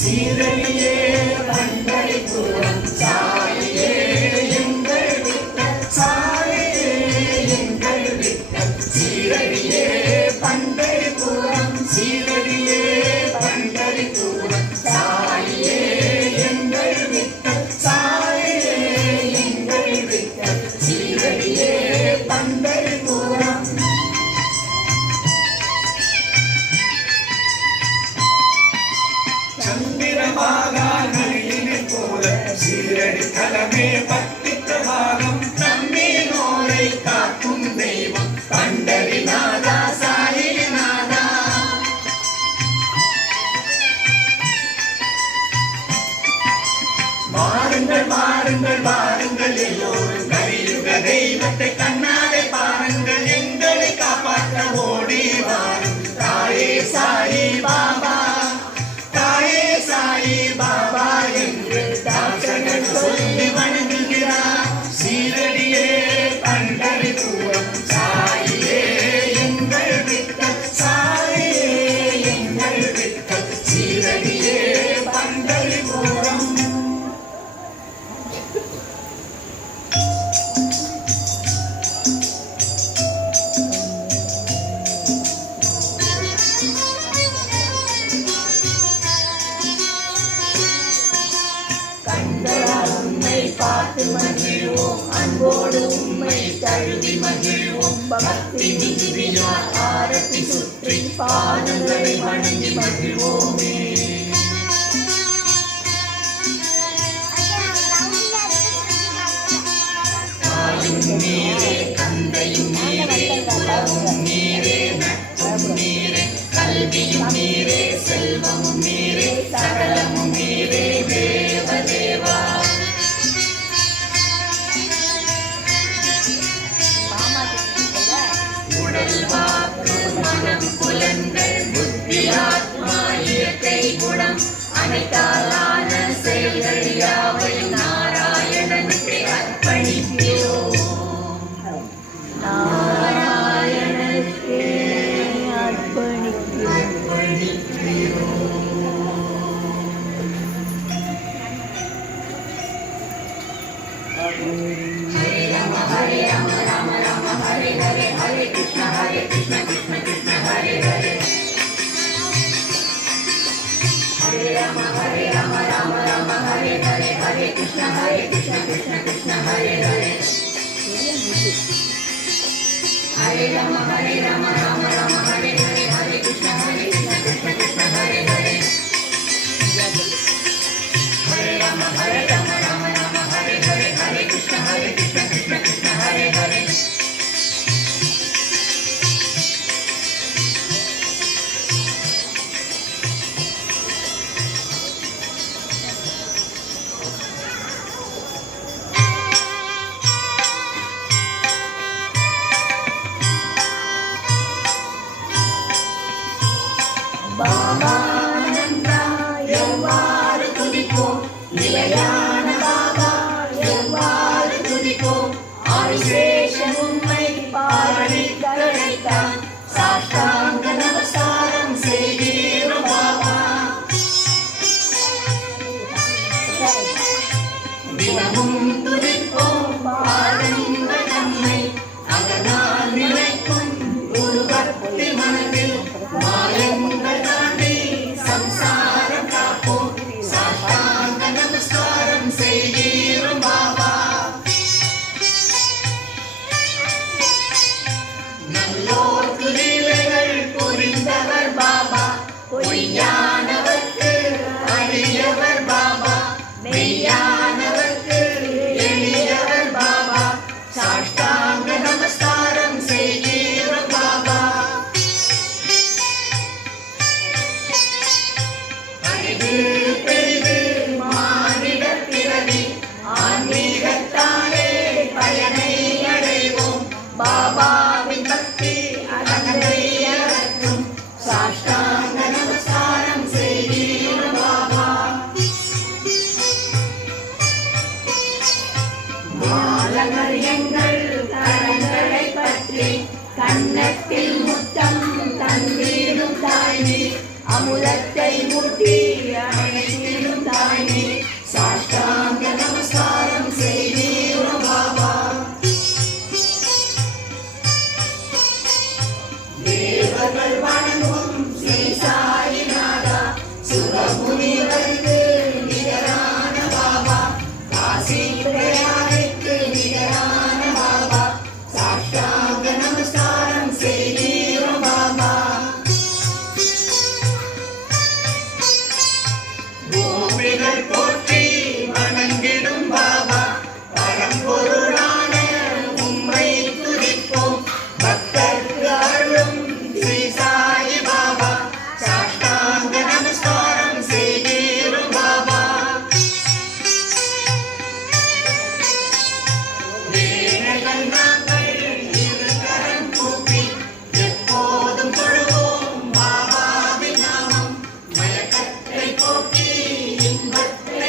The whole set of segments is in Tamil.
சீரடியே பண்டரிபுரம் சாயியே எங்கள் விட்டல் சாயியே எங்கள் விட்டல் சீரடியே பண்டரிபுரம் சீரடியே பண்டரிபுரம் சாயியே எங்கள் விட்டல் சாயியே எங்கள் விட்டல் சீரடியே பண்டரிபுரம் சீரடி கலமே பக்தி பிரபாகம் நம்மே நோரை காக்கும் தெய்வம் பண்டரிநாதா சாயிநாதா வாருங்கள் வாருங்கள் வாருங்கள் எல்லோரும் கலியுக தெய்வத்தை கண்ணாலே பாருங்கள் எங்களை காப்பாற்ற ஓடி வாரும் தாயே சாயி பாபா தாயே சாயி பாபா என்று தாசகன் சொல்லி வணங்குகிறார் சீரடியே பண்டரிபுரம் சாயியே எங்கள் விட்டல் சாயியே எங்கள் விட்டல் சீரடியே பண்டரிபுரம் பார்த்து மகிழ்வோம் அன்போடு உம்மை தழுவி மகிழ்வோம் பக்தி மிகுதியால் ஆரத்தி சுற்றி பாதங்களை வணங்கி மகிழ்வோமே தாயும் நீரே தந்தையும் நீரே உலகும் நீரே நட்பும் நீரே கல்வியும் நீரே செல்வமும் நீரே சகலமும் நீரே தேவதேவா மனம் புலன்கள் புத்தி ஆத்மா இயற்கை குணம் மனத்தாலான செயல்கள் யாவையும் நாராயணனுக்கு அர்ப்பணிக்கிறோம். நாராயணனுக்கு அர்ப்பணிக்கிறோம். ஹரே ராம ராம ராம ஹரே ஹரே, ஹரே கிருஷ்ண கிருஷ்ண கிருஷ்ண ஹரே ஹரே. ஹரே ராம ராம ராம ஹரே ஹரே, ஹரே கிருஷ்ண கிருஷ்ண கிருஷ்ண ஹரே ஹரே. ஹரே ராம ராம ராம ஹரே ஹரே, ஹரே கிருஷ்ண கிருஷ்ண கிருஷ்ண ஹரே ஹரே. ஹரே ராம ராம ராம ஹரே ஹரே, ஹரே கிருஷ்ண கிருஷ்ண கிருஷ்ண ஹரே ஹரே. பாபானந்தா எவ்வாறு துதிப்போம், நிலையான பாபா எவ்வாறு துதிப்போம். ஆதிசேஷன் உண்மை பாடி கிடைத்தான், சாஷ்டாங்க நமஸ்காரம் செய்கிறோம் பாபா. தினமும் துதிப்போம் பாருங்கள் நம்மை, அதனால் நிலைக்கும் ஒரு பக்தி மனதில் மாயங்கள் தாண்டி சம்சாரம் காப்போம். சாஷ்டாங்க நமஸ்காரம் செய்கிறோம் பாபா. நல்லோர்க்கு லீலைகள் புரிந்தவர் பாபா, பொய்யானவர்க்கு அரியவர் பாபா, மெய்யானவர்க்கு எளியவர் பாபா. சாஷ்டாங்க நமஸ்காரம் செய்கிறோம் பாபா. பெரிது மானிட பிறவி, ஆன்மீகத்தாலே பயனை அடைவோம். பாபாவின் பக்தி அகந்தை அகற்றும், சாஷ்டாங்க நமஸ்காரம் செய்கிறோம் பாபா. பாலகர் எங்கள் கரங்களை பற்றி கன்னத்தில் முத்தம் தந்திடும் தாய்மை, அமுதத்தை முட்டி அணைத்திடும் தாய்மை. சாஷ்டாங்க நமஸ்காரம் செய்கிறோம் பாபா. தேவர்கள் வணங்கும் ஸ்ரீ சாயிநாதா, சுகமுனிவருக்கு நிகரான பாபா, காசி பிரயாணிக்கு நிகரான பாபா. சாஷ்டாங்க நமஸ்காரம் செய்கிறோம் பாபா. கோபிகள் போற்றி வணங்கிடும் பாபா, பரம்பொருளான உம்மை துதிப்போம். பக்தர்க்கு அருளும் ஸ்ரீ சாயி பாபா, சாஷ்டாங்க நமஸ்காரம் செய்கிறோம் பாபா. வேலைகள் நாங்கள் இரு கரம் கூப்பி எப்போதும் தொழுவோம் பாபாவின் நாமம். மயக்கத்தை போக்கி இன்பத்தை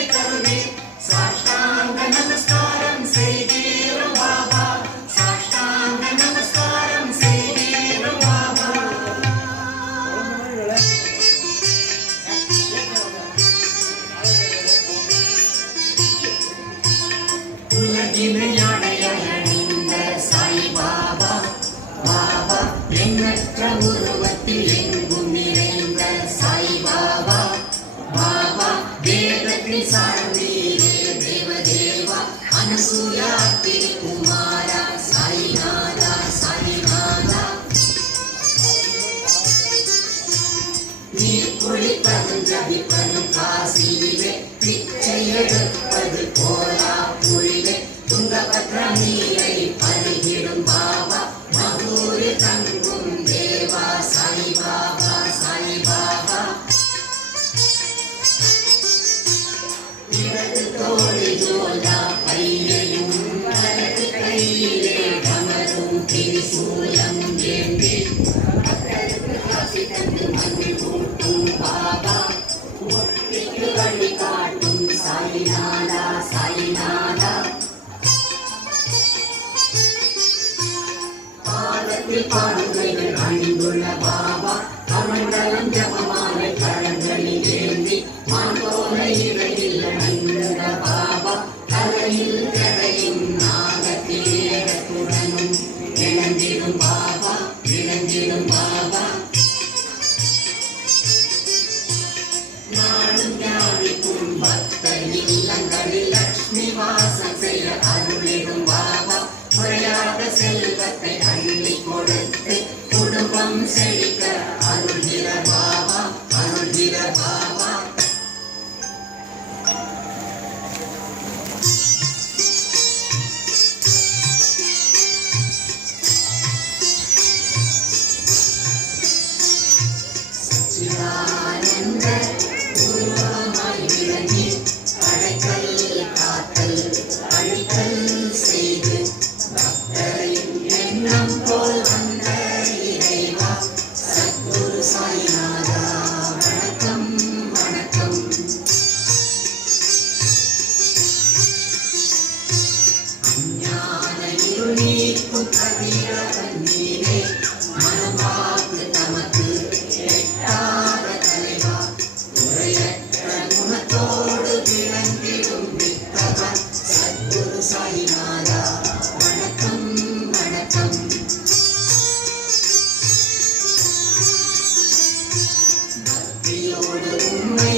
பாதுகைகள் அணிந்துள்ள பாபா கமண்டலம் ஜபமாலை கரங்களில் ஏந்தி மாந்தோல இடையில் அணிந்த பாபா தலையில் கரையும் நாகத்தீரத்துடனும் இழந்திடும் பாபா இழந்திடும் பாபா நாடும் ஞானிக்கும் பக்த இல்லங்களில் லட்சுமி வாசம் செய்ய அருளிடும் பாபா குறையாத செல்வத்தை அள்ளி கொடுத்து குடும்பம் செழிக்க அருள்கிற பாபா அருள்கிற பாபா சச்சிதானந்த உருவமாய் விளங்கி அழைக்கல் காத்தல் அழித்தல் செய்து பக்தரின் எண்ணம் போல் வந்த இறைவா சத்குரு சாய்நாதா வணக்கம் வணக்கம் அஞ்ஞான இருள் நீக்கும் கதிரவன் நீரே மனமாக்கு தமக்கு எட்டாத தலைவா உரையற்ற குணத்தோடு விளங்கிடும் வித்தகா சத்குரு சாய்நாதா வணக்கம் வணக்கம் பக்தியோடு உண்மை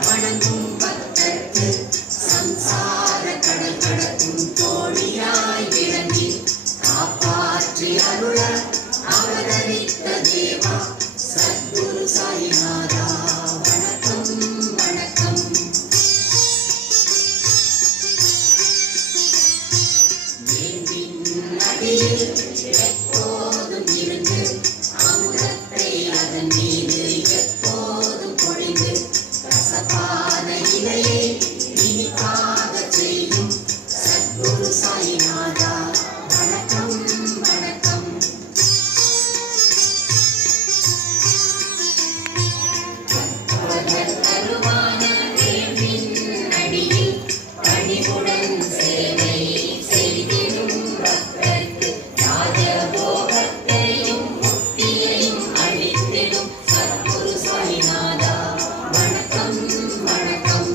வணங்கும் பக்தர்க்கு சம்சார கடல் கடக்கும் தோழியாய் விளங்கி காப்பாற்றி அருள அவதரித்த தேவா சத்குரு சாய்நாதா வணக்கம் வணக்கம் வேண்டின் அடியில் எப்போதும் இருந்து அமுதத்தை அதன் மீது எப்போதும் பொழிந்து கசப்பான இலையை இனிப்பாக செய்யும் சத்குரு சாய்நாதா வணக்கம் வணக்கம் அருவான வேண்டின் அடியில் பணிவுடன் சேவை செய்திடும் பக்தர்க்கு ராஜபோகத்தையும் முக்தியையும் அளித்திடும் சத்குரு சாய்நாதா வணக்கம் வணக்கம்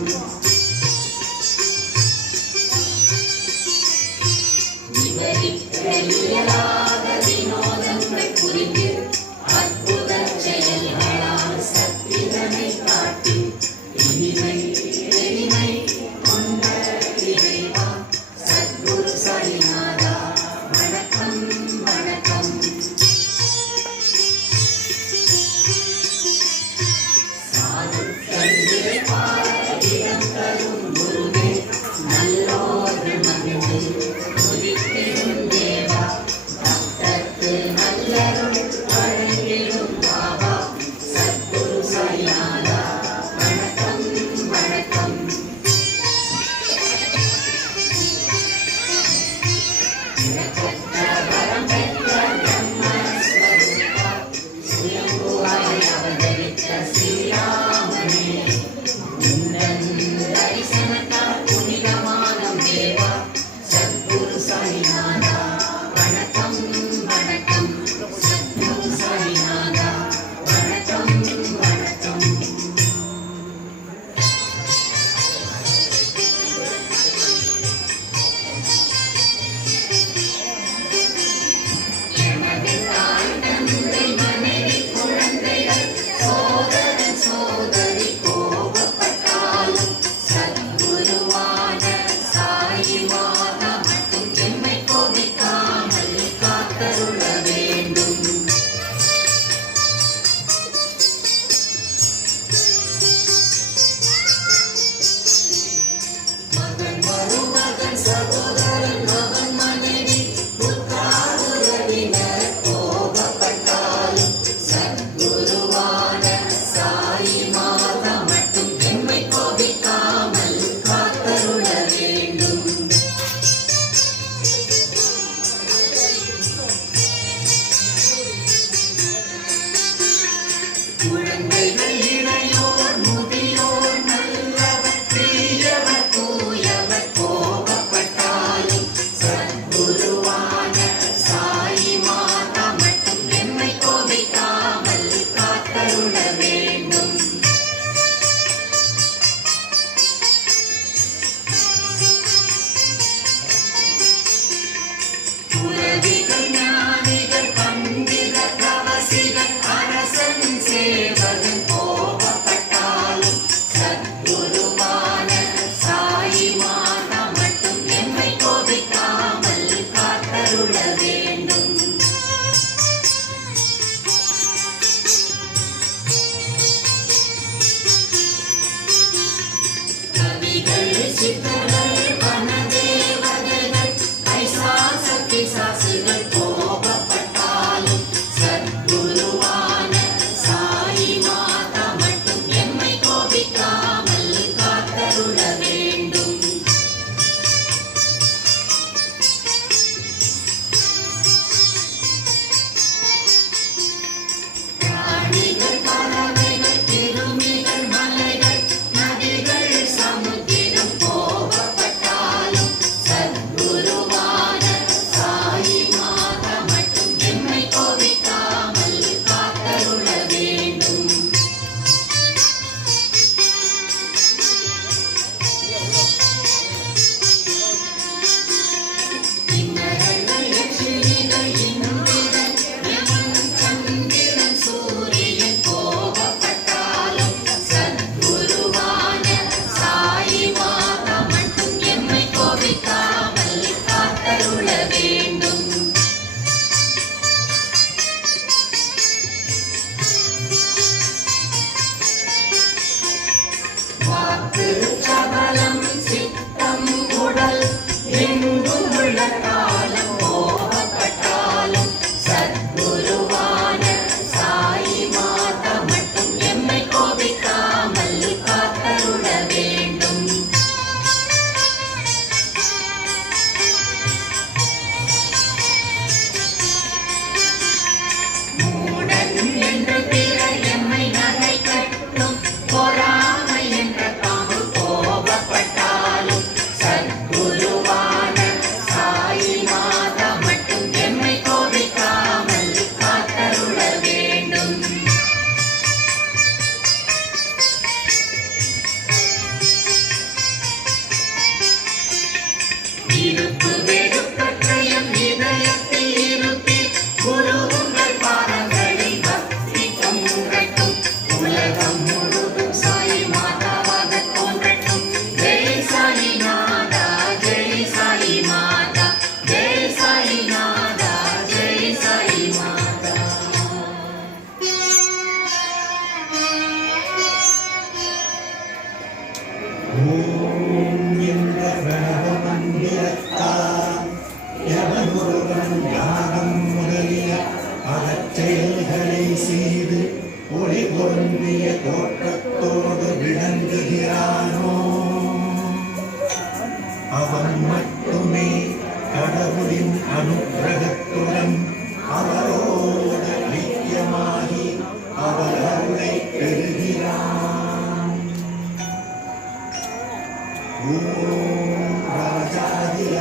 ஓம் ராஜாதிராஜனாகிய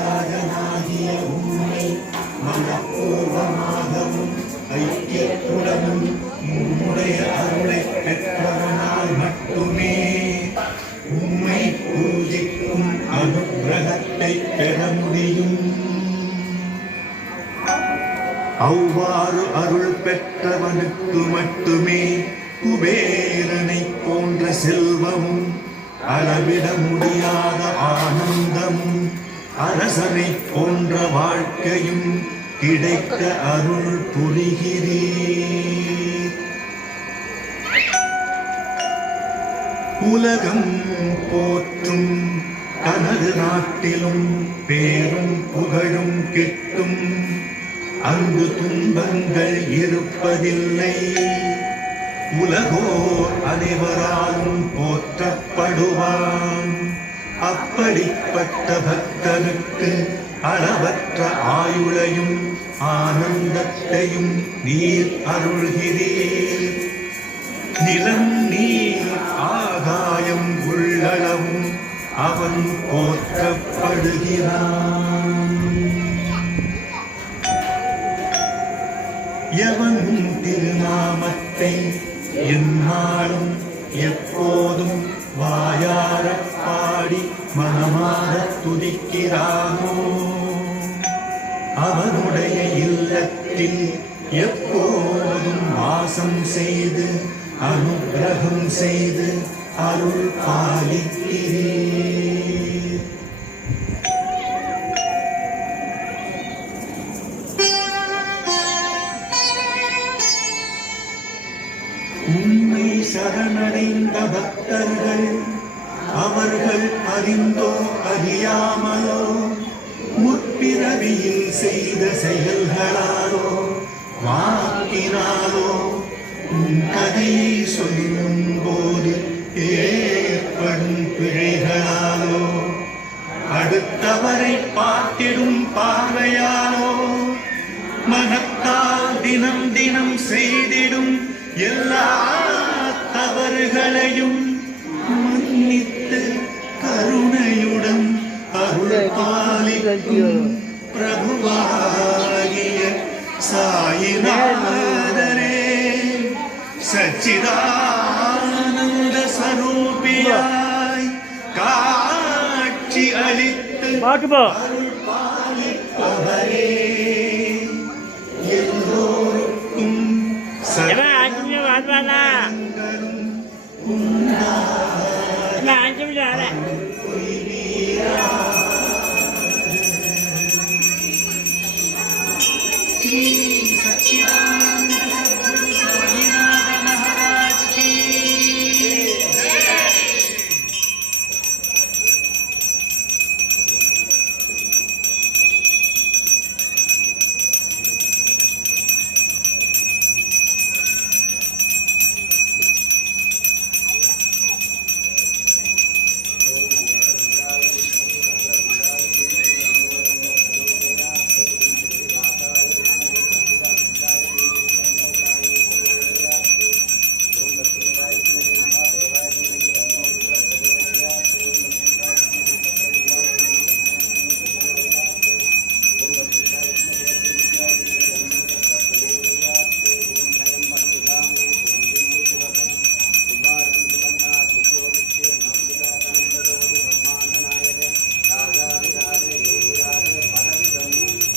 உண்மை மனப்பூர்வமாகவும் ஐக்கியத்துடனும் உம்முடைய அருளை பெற்றவனால் மட்டுமே உம்மை பூஜிக்கும் அனுக்கிரகத்தை பெற முடியும். அவ்வாறு அருள் பெற்றவனுக்கு மட்டுமே குபேரனை போன்ற செல்வமும் அளவிட முடியாத ஆனந்தமும் அரசனை போன்ற வாழ்க்கையும் கிடைக்க அருள் புரிகிறீர். உலகம் போற்றும் தனது நாட்டிலும் பேரும் புகழும் கிட்டும். அங்கு துன்பங்கள் இருப்பதில்லை. உலகோர் அனைவராலும் போற்றப்படுவான். அப்படிப்பட்ட பக்தனுக்கு அளவற்ற ஆயுளையும் ஆனந்தத்தையும் நீர் அருள்கிறீர். நிலம் நீர் ஆகாயம் உள்ளளவும் அவன் போற்றப்படுகிறான். எவனும் திருநாமத்தை எந்நாளும் எப்போதும் வாயாரப் பாடி மனமாரத் துதிக்கிறானோ அவனுடைய இல்லத்தில் எப்போதும் வாசம் செய்து அனுக்கிரகம் செய்து அருள் பாலிக்கிறீர். உம்மை சரணடைந்த பக்தர்கள் அவர்கள் அறிந்தோ அறியாமலோ முற்பிறவியில் செய்த செயல்களாலோ வாக்கினாலோ உன் கதையை சொல்லும் போது ஏற்படும் பிழைகளாலோ அடுத்தவரை பார்த்திடும் பார்வையாலோ மனத்தால் தினம் தினம் செய்திடும் எல்லா தவறுகளையும் மன்னித்து கருணையுடன் அருள் பாலிக்கும் பிரபுவாகிய சாயிநாதரே சச்சிதானந்த ஸ்வரூபியாய் காட்சி அளித்து அருள் பாலிப்பவரே எல்லோருக்கும்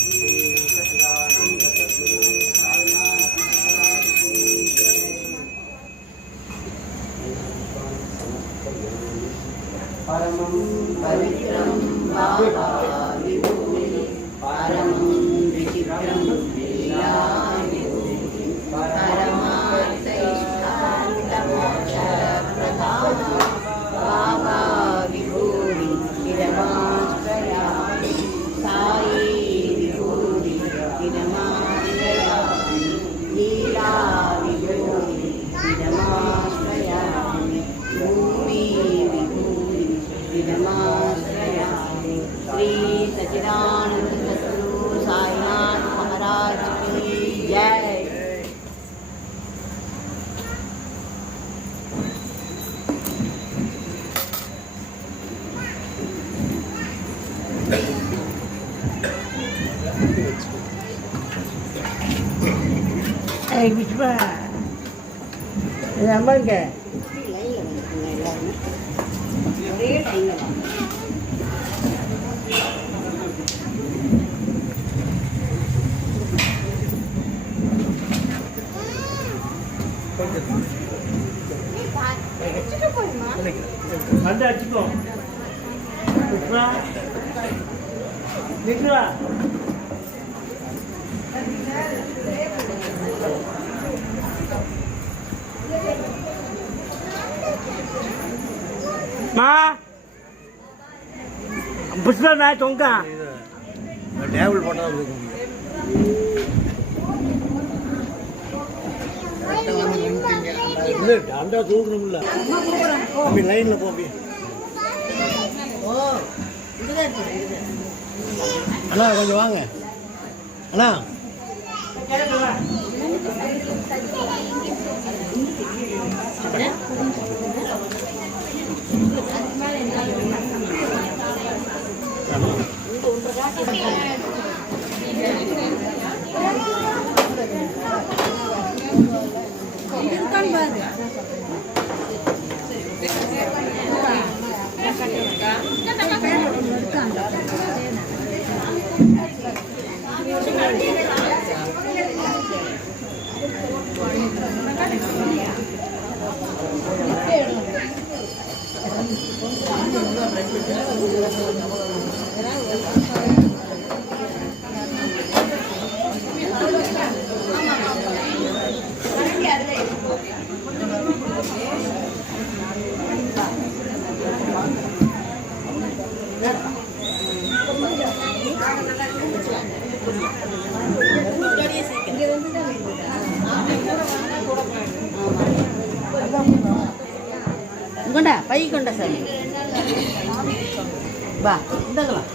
श्री सच्चिदानंद सद्गुरु साईनाथ महाराज की परमं पवित्रं बाबा विभूति परमं विचित्रं लीला विभूति परमार्थैष्ठान्तमोक्षप्रदान बाबा विभूति चिरमाश्रयामि साई विभूति चिरमाश्रयामि लीला विभूति चिरमाश्रयामि भूमि नमाश्रयामि श्री सच्चिदानंद सद्गुरु புஷ்பா இது அம்மாங்க லைனில் வந்துருக்குங்க எல்லாருமே ஒரே லைனில் வாங்க. வந்து அடிச்சுக்கோ புஷ்பா விக்ரா மா புஷ்பா நான் தொங்கா டேபிள் போட்டால் இல்லை அண்டா தூக்கணும்ல அப்படி லைனில் போ அப்படி ஓ இதுதான் இருக்குது. அண்ணா கொஞ்சம் வாங்க அண்ணா கொண்டா பை கொண்டா சாமி வா இந்தக்கலாம்